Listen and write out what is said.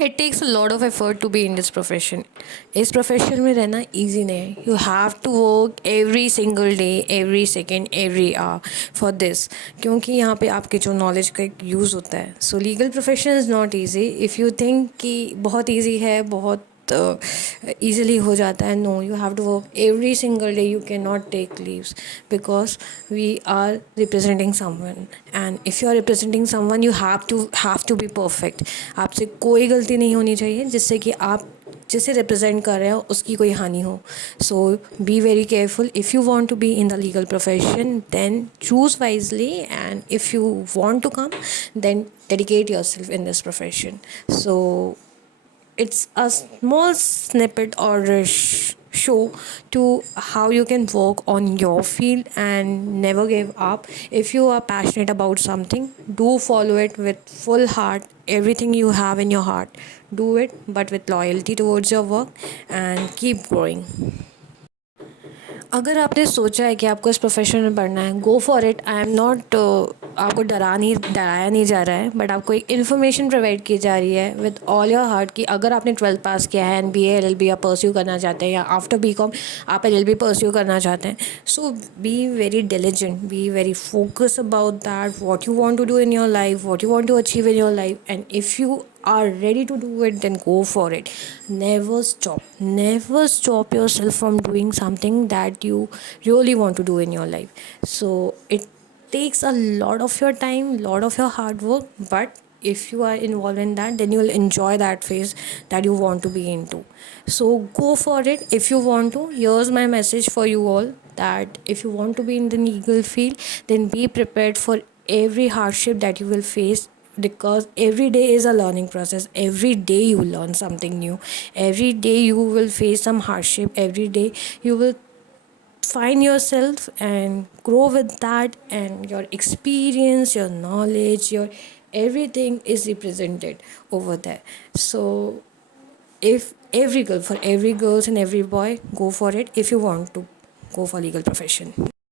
It takes a lot of effort to be in this profession. इस profession में रहना easy नहीं है. You have to work every single day, every second, every hour for this. क्योंकि यहाँ पे आपके जो नॉलेज का एक यूज़ होता है. सो legal profession is not easy. If you think कि बहुत ईजी है, बहुत easily हो जाता है, no, you have to work every single day. You cannot take leaves because we are representing someone, and if you are representing someone you have to be perfect. आपसे कोई गलती नहीं होनी चाहिए जिससे कि आप जिसे रिप्रेजेंट कर रहे हो उसकी कोई हानि हो. So be very careful. If you want to be in the legal profession then choose wisely, and if you want to come then dedicate yourself in this profession. So it's a small snippet or a show to how you can work on your field and never give up. If you are passionate about something, do follow it with full heart. Everything you have in your heart, do it, but with loyalty towards your work, and keep growing. अगर आपने सोचा है कि आपको इस profession में पढ़ना है, go for it. I am not आपको डराया नहीं जा रहा है, बट आपको एक इन्फॉर्मेशन प्रोवाइड की जा रही है विद ऑल योर हार्ट कि अगर आपने 12th पास किया है, MBA LLB आप परस्यू करना चाहते हैं, या आफ्टर BCom आप LLB परस्यू करना चाहते हैं, so be very diligent, be very focus about that, what you want to do in your life, what you want to achieve in your life, and if you are ready to do it, then go for it. Never stop yourself from doing something that you really want to do in your life. So it takes a lot of your time, lot of your hard work, but if you are involved in that, then you will enjoy that phase that you want to be into. So go for it if you want to. Here's my message for you all, that if you want to be in the legal field, then be prepared for every hardship that you will face, because every day is a learning process. Every day you learn something new. Every day you will face some hardship. Every day you will find yourself and grow with that, and your experience, your knowledge, your everything is represented over there. So if every girl, for every girls and every boy, go for it if you want to go for legal profession.